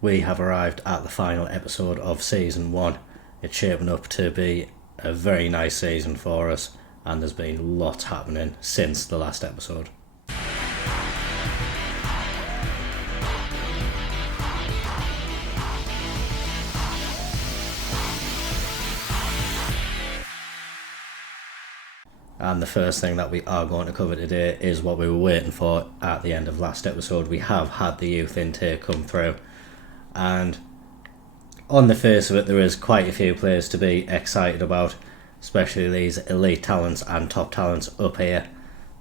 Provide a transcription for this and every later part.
we have arrived at the final episode of Season 1. It's shaping up to be a very nice season for us, and there's been lots happening since the last episode. And the first thing that we are going to cover today is what we were waiting for at the end of last episode. We have had the youth intake come through, and on the face of it there is quite a few players to be excited about, especially these elite talents and top talents up here,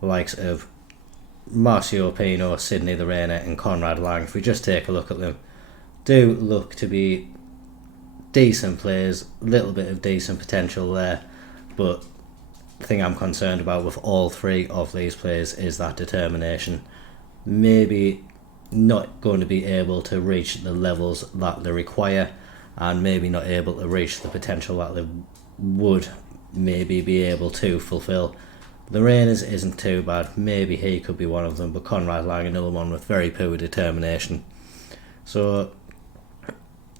the likes of Marcio Pino, Sydney the Rainer and Conrad Lang. If we just take a look at them, do look to be decent players, a little bit of decent potential there, but the thing I'm concerned about with all three of these players is that determination. Maybe not going to be able to reach the levels that they require, and maybe not able to reach the potential that they would maybe be able to fulfill. The Rainers isn't too bad, maybe he could be one of them, but Conrad Lang another one with very poor determination. So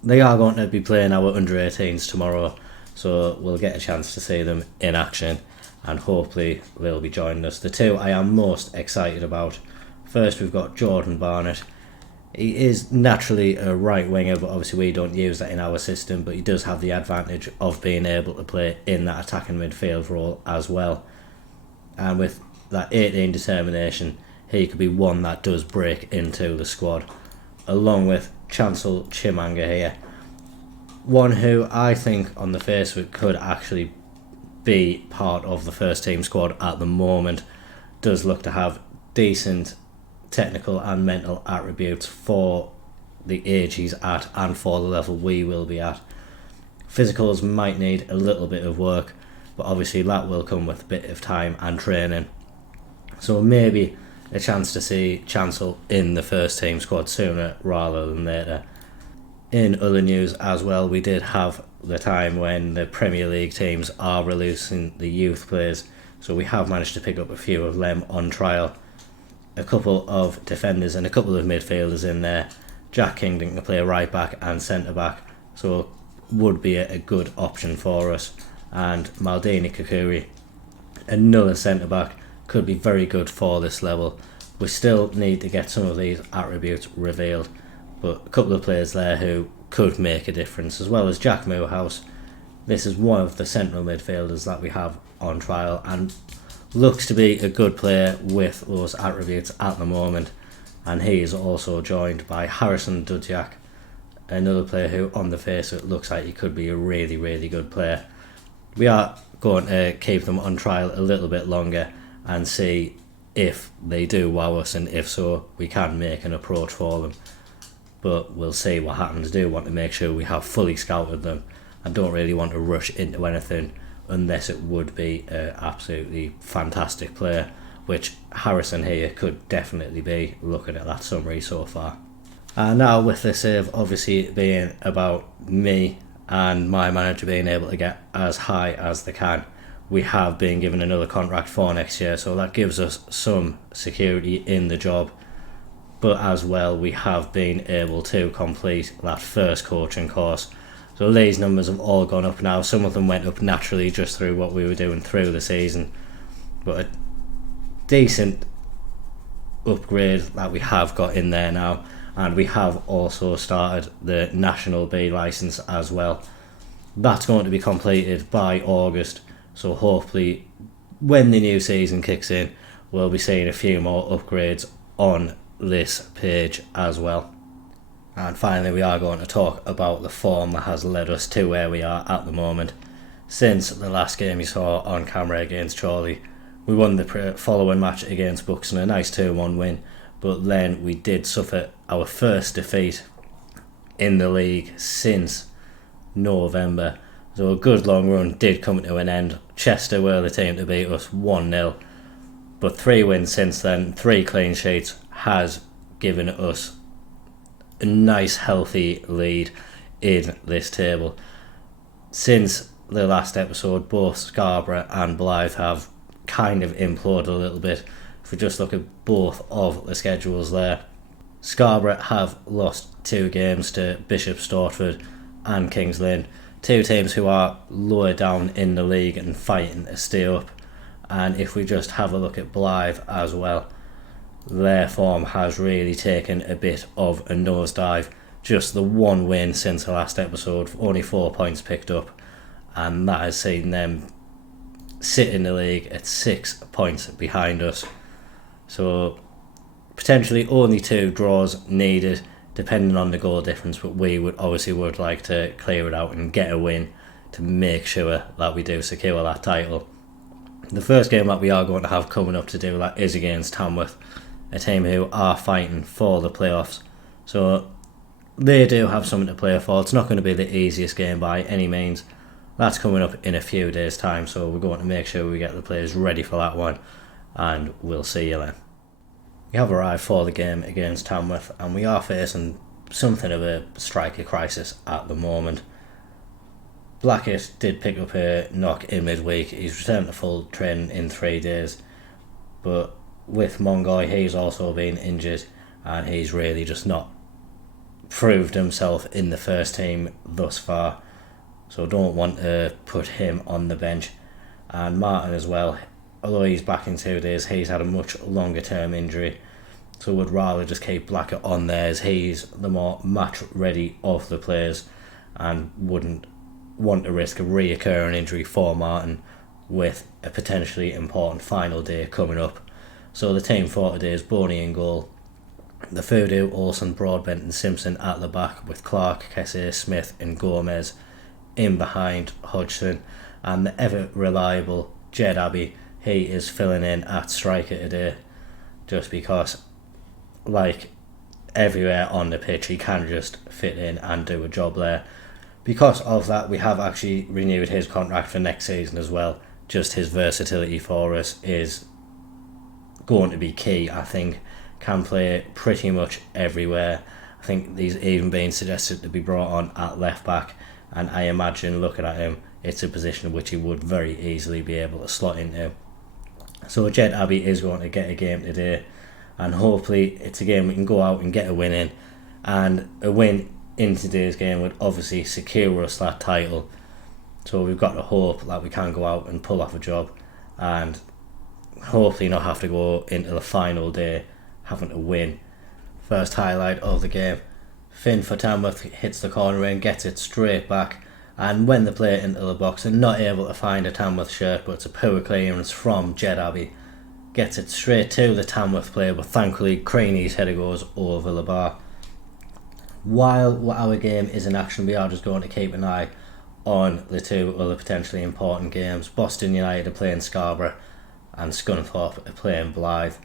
they are going to be playing our under-18s tomorrow, so we'll get a chance to see them in action, and hopefully they'll be joining us. The two I am most excited about, first we've got Jordan Barnett. He is naturally a right winger, but obviously we don't use that in our system, but he does have the advantage of being able to play in that attacking midfield role as well. And with that 18 determination, he could be one that does break into the squad, along with Chancel Chimanga here, one who I think on the face of it could actually be part of the first team squad at the moment. Does look to have decent technical and mental attributes for the age he's at and for the level we will be at. Physicals might need a little bit of work, but obviously that will come with a bit of time and training. So maybe a chance to see Chancel in the first team squad sooner rather than later. In other news as well, we did have the time when the Premier League teams are releasing the youth players, so we have managed to pick up a few of them on trial. A couple of defenders and a couple of midfielders in there. Jack Kingdon can play right back and centre back, so would be a good option for us. And Maldini Kakuri, another centre back, could be very good for this level. We still need to get some of these attributes revealed, but a couple of players there who could make a difference, as well as Jack Moorhouse. This is one of the central midfielders that we have on trial and looks to be a good player with those attributes at the moment, and he is also joined by Harrison Dudjak, another player who on the face of it looks like he could be a really, really good player. We are going to keep them on trial a little bit longer and see if they do wow us, and if so we can make an approach for them. But we'll see what happens. Do want to make sure we have fully scouted them and don't really want to rush into anything unless it would be an absolutely fantastic player, which Harrison here could definitely be, looking at that summary so far. And now with the save obviously being about me and my manager being able to get as high as they can, we have been given another contract for next year, so that gives us some security in the job. But as well, we have been able to complete that first coaching course. So these numbers have all gone up now. Some of them went up naturally just through what we were doing through the season, but a decent upgrade that we have got in there now. And we have also started the National B licence as well. That's going to be completed by August, so hopefully when the new season kicks in, we'll be seeing a few more upgrades on this page as well. And finally, we are going to talk about the form that has led us to where we are at the moment. Since the last game you saw on camera against Chorley, we won the following match against Buxton, a nice 2-1 win, but then we did suffer our first defeat in the league since November. So a good long run did come to an end. Chester were the team to beat us 1-0, but 3 wins since then, 3 clean sheets, has given us a nice healthy lead in this table. Since the last episode, both Scarborough and Blythe have kind of imploded a little bit. If we just look at both of the schedules there, Scarborough have lost 2 games to Bishop Stortford and Kings Lynn, 2 teams who are lower down in the league and fighting to stay up. And if we just have a look at Blythe as well, their form has really taken a bit of a nosedive. Just the 1 win since the last episode, only 4 points picked up, and that has seen them sit in the league at 6 points behind us. So potentially only 2 draws needed, depending on the goal difference, but we would like to clear it out and get a win to make sure that we do secure that title. The first game that we are going to have coming up to do that is against Tamworth, a team who are fighting for the playoffs. So they do have something to play for. It's not going to be the easiest game by any means. That's coming up in a few days' time, so we're going to make sure we get the players ready for that one, and we'll see you then. We have arrived for the game against Tamworth, and we are facing something of a striker crisis at the moment. Blackett did pick up a knock in midweek. He's returned to full training in 3 days, but with Mongoy, he's also been injured, and he's really just not proved himself in the first team thus far, so don't want to put him on the bench. And Martin as well, although he's back in 2 days, he's had a much longer term injury, so would rather just keep Blackett on there as he's the more match ready of the players and wouldn't want to risk a reoccurring injury for Martin with a potentially important final day coming up. So the team for today is Boney in goal, the Fudu, Olsen, Broadbent and Simpson at the back, with Clark, Kesse, Smith and Gomez in behind Hodgson, and the ever reliable Jed Abbey. He is filling in at striker today, just because, like everywhere on the pitch, he can just fit in and do a job there. Because of that, we have actually renewed his contract for next season as well. Just his versatility for us is going to be key. I think can play pretty much everywhere. I think he's even been suggested to be brought on at left back, and I imagine, looking at him, it's a position which he would very easily be able to slot into. So Jed Abbey is going to get a game today, and hopefully it's a game we can go out and get a win in, and a win in today's game would obviously secure us that title. So we've got to hope that we can go out and pull off a job, and hopefully not have to go into the final day having to win. First highlight of the game, Finn for Tamworth hits the corner and gets it straight back, and when they play it into the box and not able to find a Tamworth shirt, but it's a poor clearance from Jed Abbey, gets it straight to the Tamworth player, but thankfully Craney's header goes over the bar. While our game is in action, we are just going to keep an eye on the 2 other potentially important games. Boston United are playing Scarborough and Scunthorpe are playing Blythe.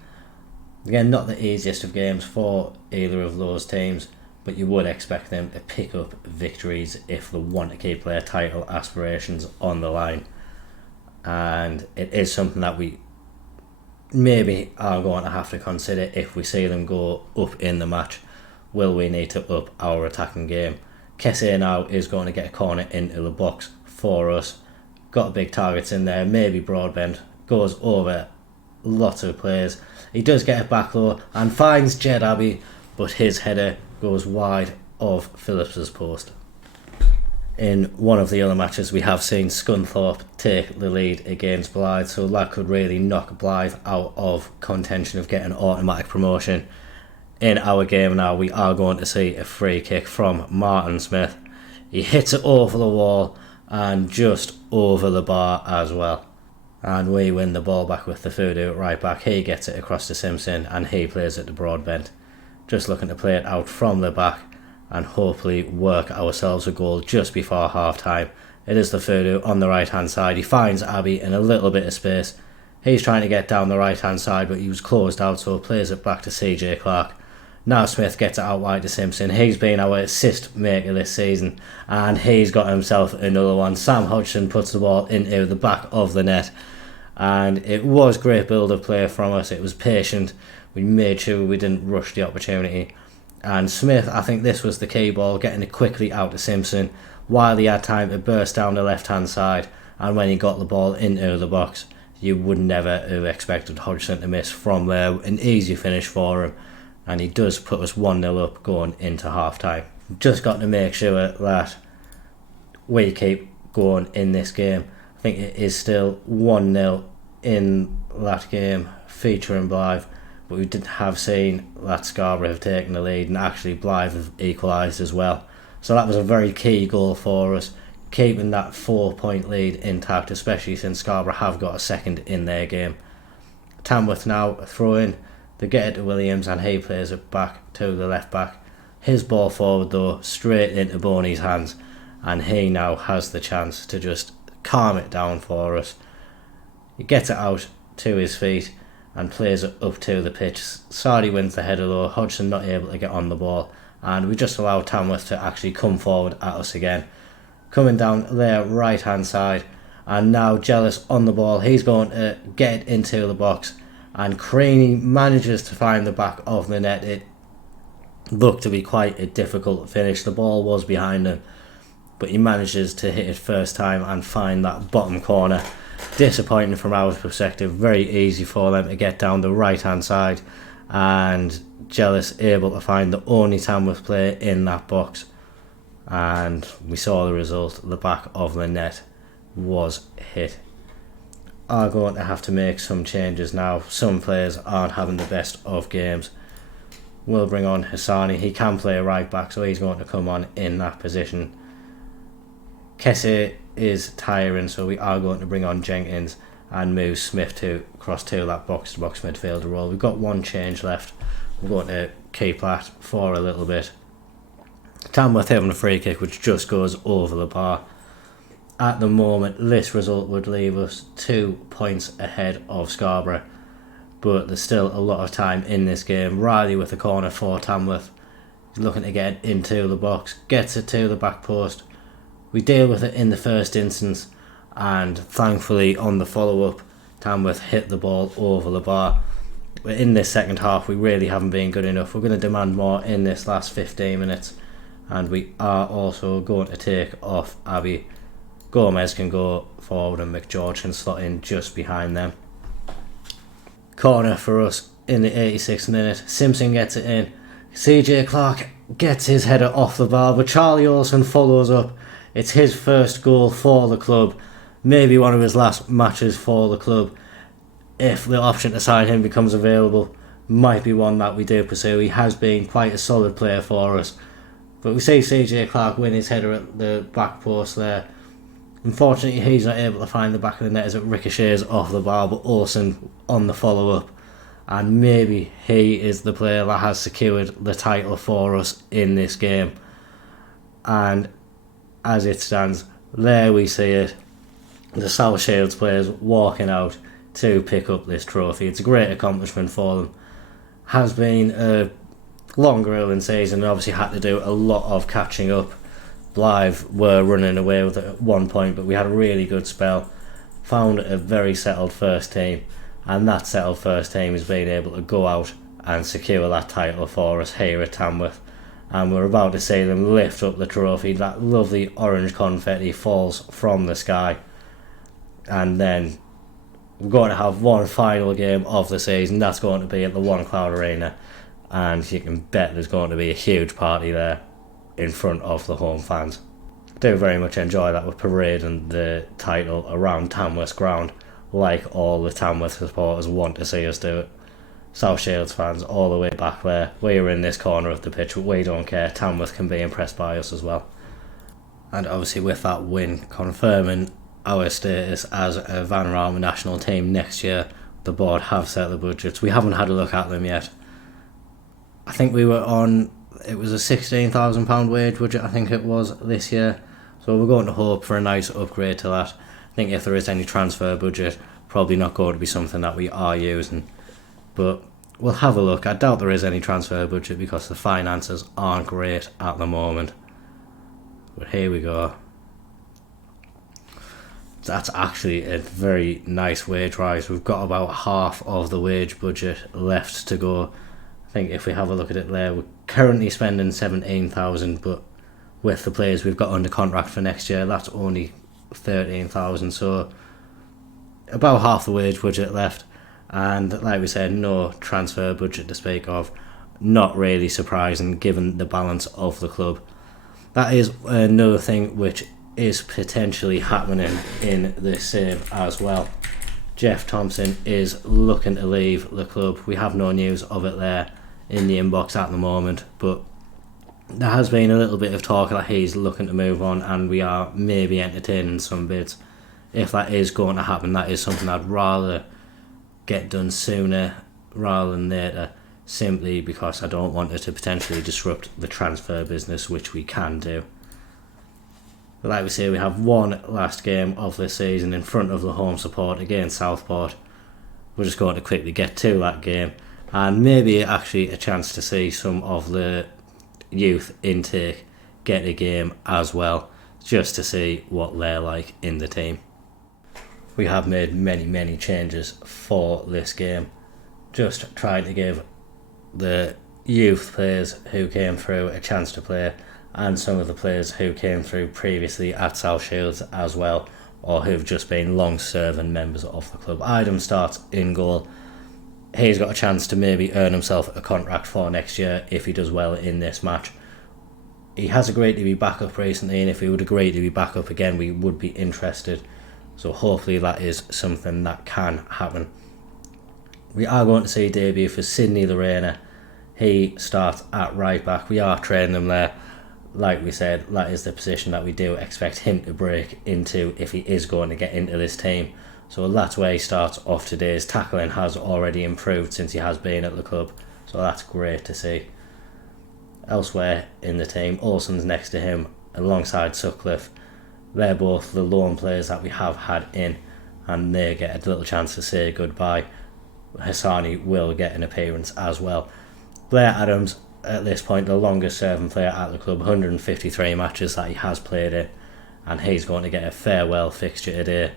Again, not the easiest of games for either of those teams, but you would expect them to pick up victories if they want to keep their title aspirations on the line. And it is something that we maybe are going to have to consider if we see them go up in the match. Will we need to up our attacking game? Kesse now is going to get a corner into the box for us. Got big targets in there, maybe Broadbent, goes over lots of players. He does get it back though and finds Jed Abbey, but his header goes wide of Phillips's post. In one of the other matches, we have seen Scunthorpe take the lead against Blythe, so that could really knock Blythe out of contention of getting automatic promotion. In our game now, we are going to see a free kick from Martin Smith. He hits it over the wall and just over the bar as well. And we win the ball back with the Fudu right back. He gets it across to Simpson and he plays it to Broadbent. Just looking to play it out from the back and hopefully work ourselves a goal just before half time. It is the Fudu on the right hand side. He finds Abbey in a little bit of space. He's trying to get down the right hand side, but he was closed out, so plays it back to CJ Clark. Now Smith gets it out wide to Simpson. He's been our assist maker this season and he's got himself another one. Sam Hodgson puts the ball into the back of the net, and it was great build of play from us. It was patient. We made sure we didn't rush the opportunity, and Smith, I think this was the key ball, getting it quickly out to Simpson while he had time to burst down the left hand side, and when he got the ball into the box, you would never have expected Hodgson to miss from there. An easy finish for him, and he does put us 1-0 up going into half time. Just got to make sure that we keep going in this game. I think it is still 1-0 in that game featuring Blythe, but we did have seen that Scarborough have taken the lead, and actually Blythe have equalised as well. So that was a very key goal for us, keeping that 4-point lead intact, especially since Scarborough have got a second in their game. Tamworth now throw in, they get it to Williams and he plays it back to the left back. His ball forward though, straight into Boney's hands, and he now has the chance to just calm it down for us. He gets it out to his feet and plays it up to the pitch. Sardi wins the header though, Hodgson not able to get on the ball, and we just allow Tamworth to actually come forward at us again. Coming down their right hand side, and now Jealous on the ball, he's going to get it into the box, and Craney manages to find the back of the net. It looked to be quite a difficult finish, the ball was behind him, but he manages to hit it first time and find that bottom corner. Disappointing from our perspective, very easy for them to get down the right hand side, and Jealous able to find the only Tamworth player in that box, and we saw the result. The back of the net was hit. Are going to have to make some changes now. Some players aren't having the best of games. We'll bring on Hassani. He can play right back, so he's going to come on in that position. Kessie is tiring, so we are going to bring on Jenkins and move Smith to cross to that box to box midfielder role. We've got one change left. We're going to keep that for a little bit. Tamworth having a free kick which just goes over the bar. At the moment, this result would leave us 2 points ahead of Scarborough, but there's still a lot of time in this game. Riley with the corner for Tamworth. He's looking to get into the box, gets it to the back post. We deal with it in the first instance, and thankfully on the follow-up, Tamworth hit the ball over the bar. But in this second half, we really haven't been good enough. We're going to demand more in this last 15 minutes, and we are also going to take off Abbey. Gomez can go forward and McGeorge can slot in just behind them. Corner for us in the 86th minute. Simpson gets it in. CJ Clark gets his header off the bar, but Charlie Olsen follows up. It's his first goal for the club, maybe one of his last matches for the club. If the option to sign him becomes available, might be one that we do pursue. He has been quite a solid player for us. But we see CJ Clark win his header at the back post there. Unfortunately, he's not able to find the back of the net as it ricochets off the bar, but Olsen on the follow-up. And maybe he is the player that has secured the title for us in this game. And as it stands, there we see it. The South Shields players walking out to pick up this trophy. It's a great accomplishment for them. Has been a long grueling season and obviously had to do a lot of catching up. Blythe were running away with it at one point, but we had a really good spell. Found a very settled first team, and that settled first team has been able to go out and secure that title for us here at Tamworth. And we're about to see them lift up the trophy. That lovely orange confetti falls from the sky, and then we're going to have one final game of the season. That's going to be at the One Cloud Arena, and you can bet there's going to be a huge party there in front of the home fans. Do very much enjoy that. We're parading the title around Tamworth ground like all the Tamworth supporters want to see us do it. South Shields fans all the way back there. We're in this corner of the pitch, but we don't care. Tamworth can be impressed by us as well. And obviously with that win confirming our status as a Vanarama national team next year, the board have set the budgets. We haven't had a look at them yet. I think we were on, it was a £16,000 wage budget, I think it was, this year. So we're going to hope for a nice upgrade to that. I think if there is any transfer budget, probably not going to be something that we are using. But we'll have a look. I doubt there is any transfer budget because the finances aren't great at the moment. But here we go. That's actually a very nice wage rise. We've got about half of the wage budget left to go. I think if we have a look at it there, we're currently spending £17,000, but with the players we've got under contract for next year, that's only £13,000. So about half the wage budget left. And like we said, no transfer budget to speak of. not really surprising given the balance of the club. That is another thing which is potentially happening in this save as well. Jeff Thompson is looking to leave the club. We have no news of it there in the inbox at the moment, but there has been a little bit of talk that he's looking to move on, and we are maybe entertaining some bids. If that is going to happen, that is something I'd rather get done sooner rather than later, simply because I don't want it to potentially disrupt the transfer business, which we can do. But like we say, we have one last game of the season in front of the home support against Southport. We're just going to quickly get to that game, and maybe actually a chance to see some of the youth intake get a game as well, just to see what they're like in the team. We have made many changes for this game, just trying to give the youth players who came through a chance to play, and some of the players who came through previously at South Shields as well, or who've just been long-serving members of the club. Idem starts in goal. He's got a chance to maybe earn himself a contract for next year if he does well in this match. He has agreed to be back up recently, and if he would agree to be back up again, we would be interested. So hopefully that is something that can happen. We are going to see a debut for Sidney Lorena. He starts at right back. We are training him there. Like we said, that is the position that we do expect him to break into if he is going to get into this team. So that's where he starts off today. His tackling has already improved since he has been at the club, so that's great to see. Elsewhere in the team, Olsen's next to him alongside Sutcliffe. They're both the lone players that we have had in, and they get a little chance to say goodbye. Hassani will get an appearance as well. Blair Adams, at this point, the longest serving player at the club, 153 matches that he has played in, and he's going to get a farewell fixture today.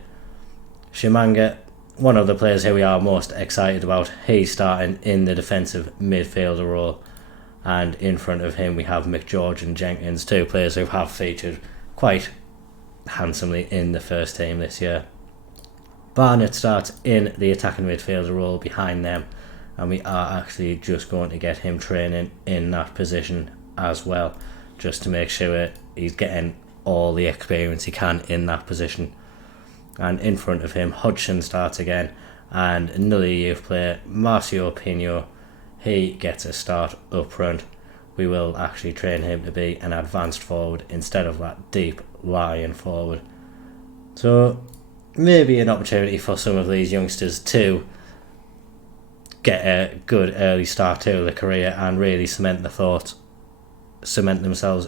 Shimanga, one of the players who we are most excited about, he's starting in the defensive midfielder role, and in front of him we have McGeorge and Jenkins, two players who have featured quite handsomely in the first team this year. Barnett starts in the attacking midfielder role behind them, and we are actually just going to get him training in that position as well, just to make sure he's getting all the experience he can in that position. And in front of him, Hodgson starts again, and another youth player, Marcio Pino, he gets a start up front. We will actually train him to be an advanced forward instead of that deep lying forward. So maybe an opportunity for some of these youngsters to get a good early start to their career and really cement themselves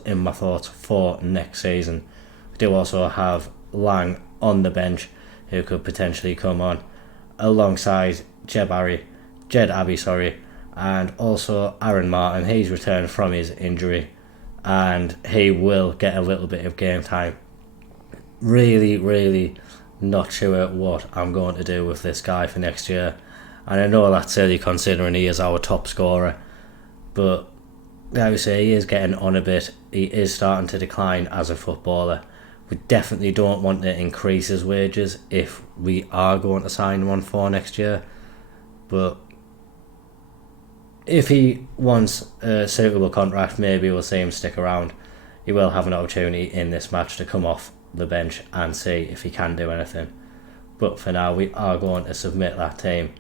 in my thoughts for next season. We do also have Lang on the bench, who could potentially come on alongside Jed Abbey, and also Aaron Martin. He's returned from his injury and he will get a little bit of game time. Really not sure what I'm going to do with this guy for next year, and I know that's silly considering he is our top scorer, but like I say, he is getting on a bit. He is starting to decline as a footballer. We definitely don't want to increase his wages if we are going to sign one for next year, but if he wants a suitable contract, maybe we'll see him stick around. He will have an opportunity in this match to come off the bench and see if he can do anything. But for now, we are going to submit that team,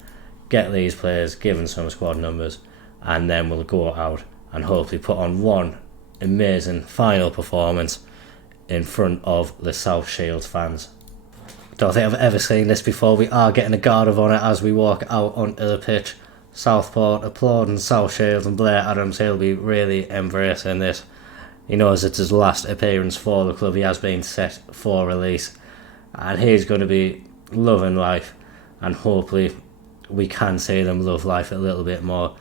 get these players given some squad numbers, and then we'll go out and hopefully put on one amazing final performance in front of the South Shields fans. Don't think I've ever seen this before. We are getting a guard of honour as we walk out onto the pitch. Southport applauding South Shields, and Blair Adams, he'll be really embracing this. He knows it's his last appearance for the club. He has been set for release, and he's going to be loving life, and hopefully we can see them love life a little bit more.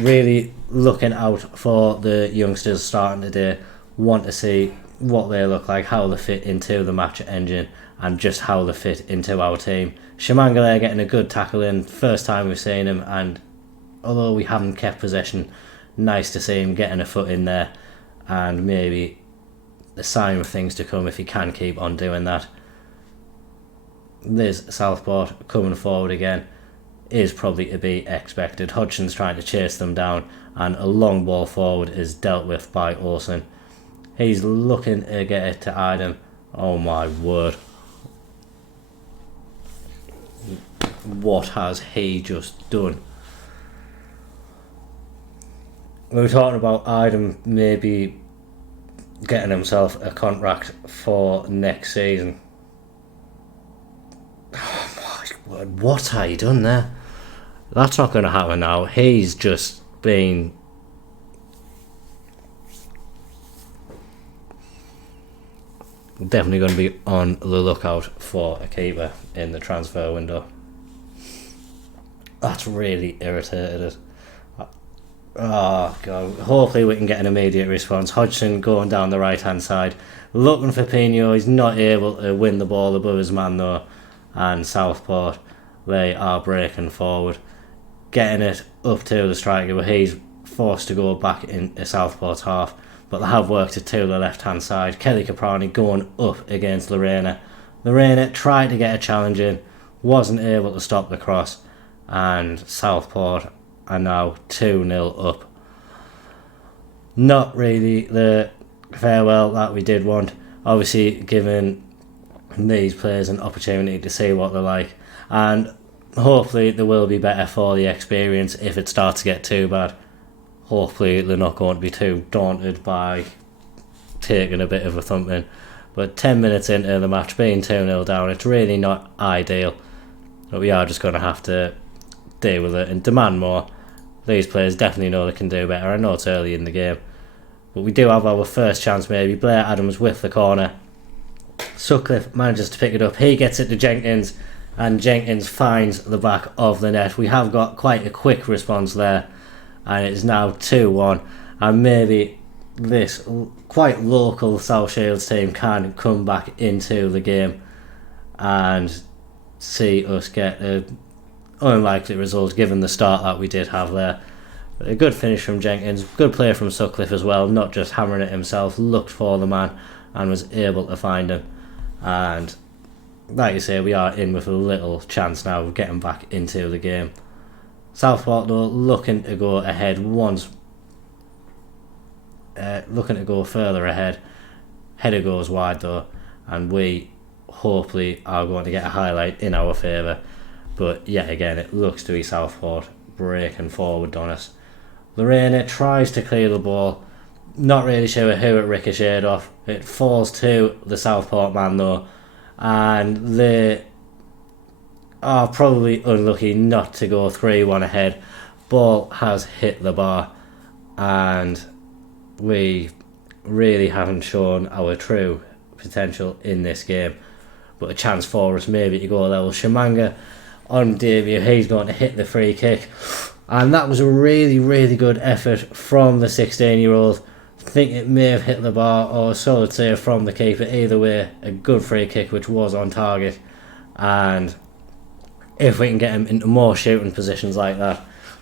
Really looking out for the youngsters starting today. Want to see what they look like, how they fit into the match engine, and just how they fit into our team. Shimanga there getting a good tackle in, first time we've seen him, and although we haven't kept possession, nice to see him getting a foot in there, and maybe the sign of things to come if he can keep on doing that. Liz Southport coming forward again is probably to be expected. Hodgson's trying to chase them down, and a long ball forward is dealt with by Olsen. He's looking to get it to Adam. Oh my word. What has he just done? We were talking about Adam maybe getting himself a contract for next season. Oh my word, what have you done there? That's not going to happen now. He's just been... definitely going to be on the lookout for a keeper in the transfer window. That's really irritated us. Oh god, hopefully we can get an immediate response. Hodgson going down the right hand side, looking for Pino. He's not able to win the ball above his man though, and Southport, they are breaking forward, getting it up to the striker, but he's forced to go back into Southport's half. But they have worked it to the left hand side. Kelly Caprani going up against Lorena. Lorena tried to get a challenge in, wasn't able to stop the cross, and Southport are now 2-0 up. Not really the farewell that we did want. Obviously giving these players an opportunity to see what they're like, and hopefully they will be better for the experience if it starts to get too bad. Hopefully they're not going to be too daunted by taking a bit of a thumping. But 10 minutes into the match, being 2-0 down, it's really not ideal. But we are just going to have to deal with it and demand more. These players definitely know they can do better. I know it's early in the game, but we do have our first chance maybe. Blair Adams with the corner. Sutcliffe manages to pick it up. He gets it to Jenkins, and Jenkins finds the back of the net. We have got quite a quick response there, and it's now 2-1, and maybe this quite local South Shields team can come back into the game and see us get a unlikely result given the start that we did have there. But a good finish from Jenkins, good play from Sutcliffe as well, not just hammering it himself, looked for the man and was able to find him. And like you say, we are in with a little chance now of getting back into the game. Southport though looking to go ahead once, looking to go further ahead. Header goes wide though, and we hopefully are going to get a highlight in our favour. But yet again, it looks to be Southport breaking forward on us. Lorena tries to clear the ball, not really sure who it ricocheted off. It falls to the Southport man though, and they are probably unlucky not to go 3-1 ahead. Ball has hit the bar, and we really haven't shown our true potential in this game. But a chance for us maybe to go level. Shamanga on debut, he's going to hit the free kick, and that was a really, really good effort from the 16-year-old. I think it may have hit the bar or a solid save from the keeper. Either way, a good free kick which was on target, and if we can get him into more shooting positions like that,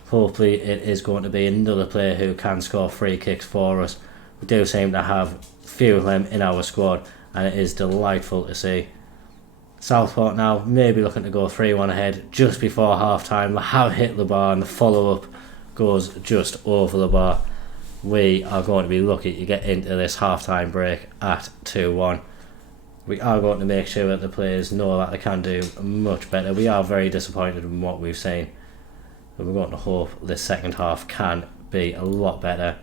hopefully it is going to be another player who can score free kicks for us. We do seem to have a few of them in our squad, and it is delightful to see. Southport now maybe looking to go 3-1 ahead just before half time. They have hit the bar and the follow up goes just over the bar. We are going to be lucky to get into this half time break at 2-1. We are going to make sure that the players know that they can do much better. We are very disappointed in what we've seen, but we're going to hope this second half can be a lot better.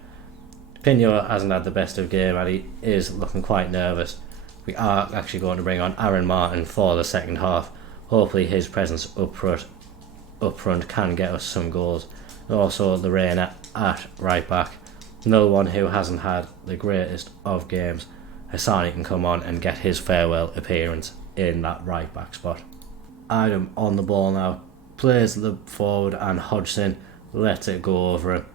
Pino hasn't had the best of game and he is looking quite nervous. We are actually going to bring on Aaron Martin for the second half. Hopefully his presence up front can get us some goals. Also Lorena at right back, another one who hasn't had the greatest of games. Hassani can come on and get his farewell appearance in that right back spot. Adam on the ball now, plays the forward, and Hodgson lets it go over him.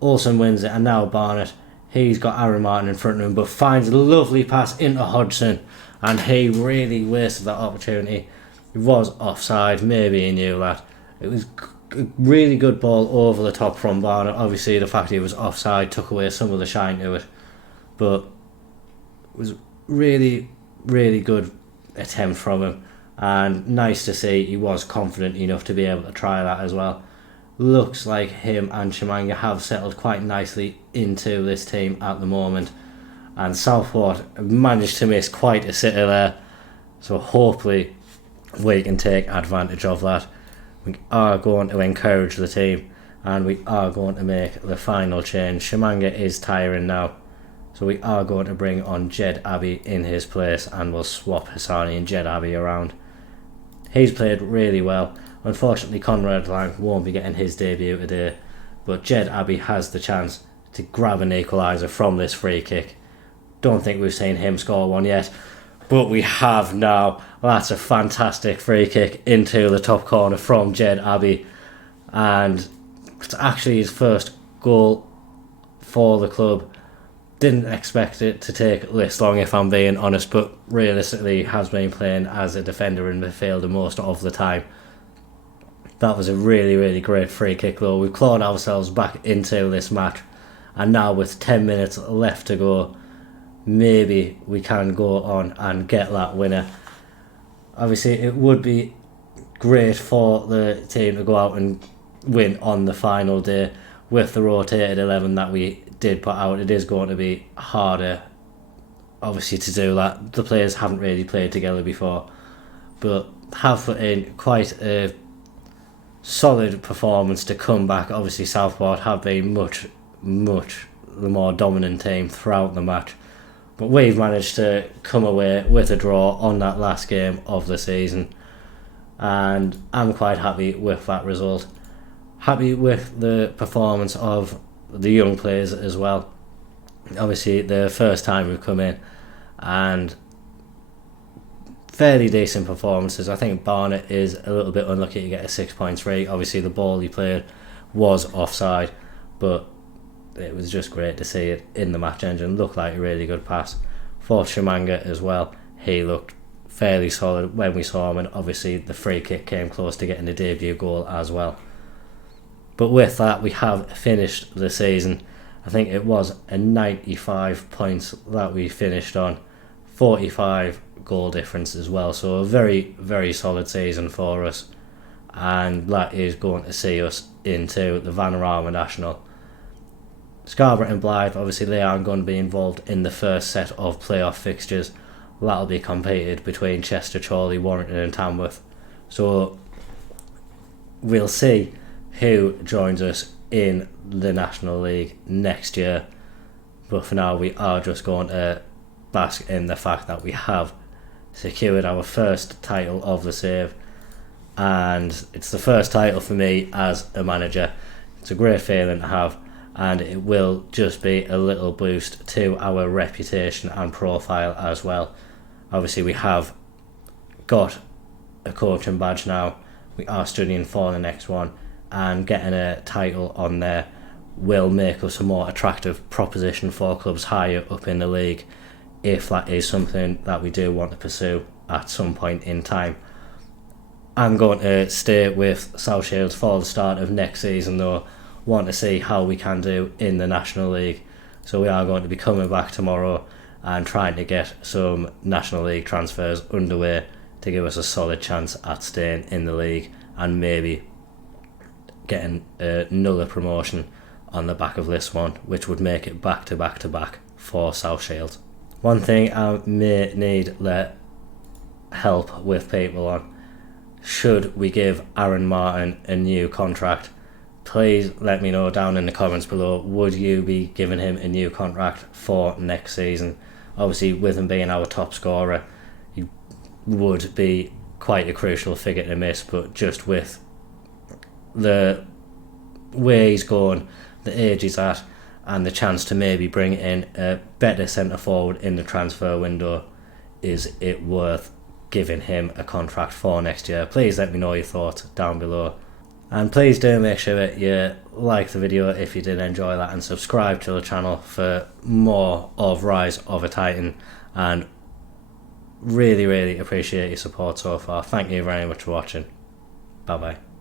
Olsen wins it, and now Barnett, he's got Aaron Martin in front of him, but finds a lovely pass into Hodgson, and he really wasted that opportunity. He was offside, maybe he knew that. It was a really good ball over the top from Barnett. Obviously the fact he was offside took away some of the shine to it, but it was really, really good attempt from him, and nice to see he was confident enough to be able to try that as well. looks like him and Chimanga have settled quite nicely into this team at the moment, and Southport managed to miss quite a sitter there, so hopefully we can take advantage of that. We are going to encourage the team, and we are going to make the final change. Chimanga is tiring now, so we are going to bring on Jed Abbey in his place, and we'll swap Hassani and Jed Abbey around. He's played really well. Unfortunately, Conrad Lang won't be getting his debut today, but Jed Abbey has the chance to grab an equaliser from this free kick. Don't think we've seen him score one yet, but we have now. That's a fantastic free kick into the top corner from Jed Abbey, and it's actually his first goal for the club. Didn't expect it to take this long, if I'm being honest, but realistically has been playing as a defender in midfield most of the time. That was a really, really great free kick though. We've clawed ourselves back into this match, and now with 10 minutes left to go, maybe we can go on and get that winner. Obviously it would be great for the team to go out and win on the final day. With the rotated 11 that we did put out, it is going to be harder obviously to do that. The players haven't really played together before, but have put in quite a solid performance to come back. Obviously Southport have been much the more dominant team throughout the match, but we've managed to come away with a draw on that last game of the season, and I'm quite happy with that result. Happy with the performance of the young players as well. Obviously the first time we've come in, and fairly decent performances. I think Barnett is a little bit unlucky to get a 6.3. Obviously the ball he played was offside, but it was just great to see it in the match engine. Looked like a really good pass. For Chimanga as well, he looked fairly solid when we saw him, and obviously the free kick came close to getting a debut goal as well. But with that, we have finished the season. I think it was a 95 points that we finished on, 45 goal difference as well, so a very, very solid season for us, and that is going to see us into the Vanarama National. Scarborough and Blythe, obviously they aren't going to be involved in the first set of playoff fixtures. That'll be competed between Chester, Chorley, Warrington and Tamworth, so we'll see who joins us in the National League next year. But for now, we are just going to bask in the fact that we have secured our first title of the save, and it's the first title for me as a manager. It's a great feeling to have, and it will just be a little boost to our reputation and profile as well. Obviously we have got a coaching badge now. We are studying for the next one, and getting a title on there will make us a more attractive proposition for clubs higher up in the league, if that is something that we do want to pursue at some point in time. I'm going to stay with South Shields for the start of next season though. Want to see how we can do in the National League, so we are going to be coming back tomorrow and trying to get some National League transfers underway to give us a solid chance at staying in the league, and maybe getting another promotion on the back of this one, which would make it back to back for South Shields. One thing I may need help with people on: should we give Aaron Martin a new contract? Please let me know down in the comments below. Would you be giving him a new contract for next season? Obviously with him being our top scorer, he would be quite a crucial figure to miss, but just with the way he's going, the age he's at, and the chance to maybe bring in a better centre forward in the transfer window, is it worth giving him a contract for next year? Please let me know your thoughts down below, and please do make sure that you like the video if you did enjoy that, and subscribe to the channel for more of Rise of a Titan, and really appreciate your support so far. Thank you very much for watching. Bye bye.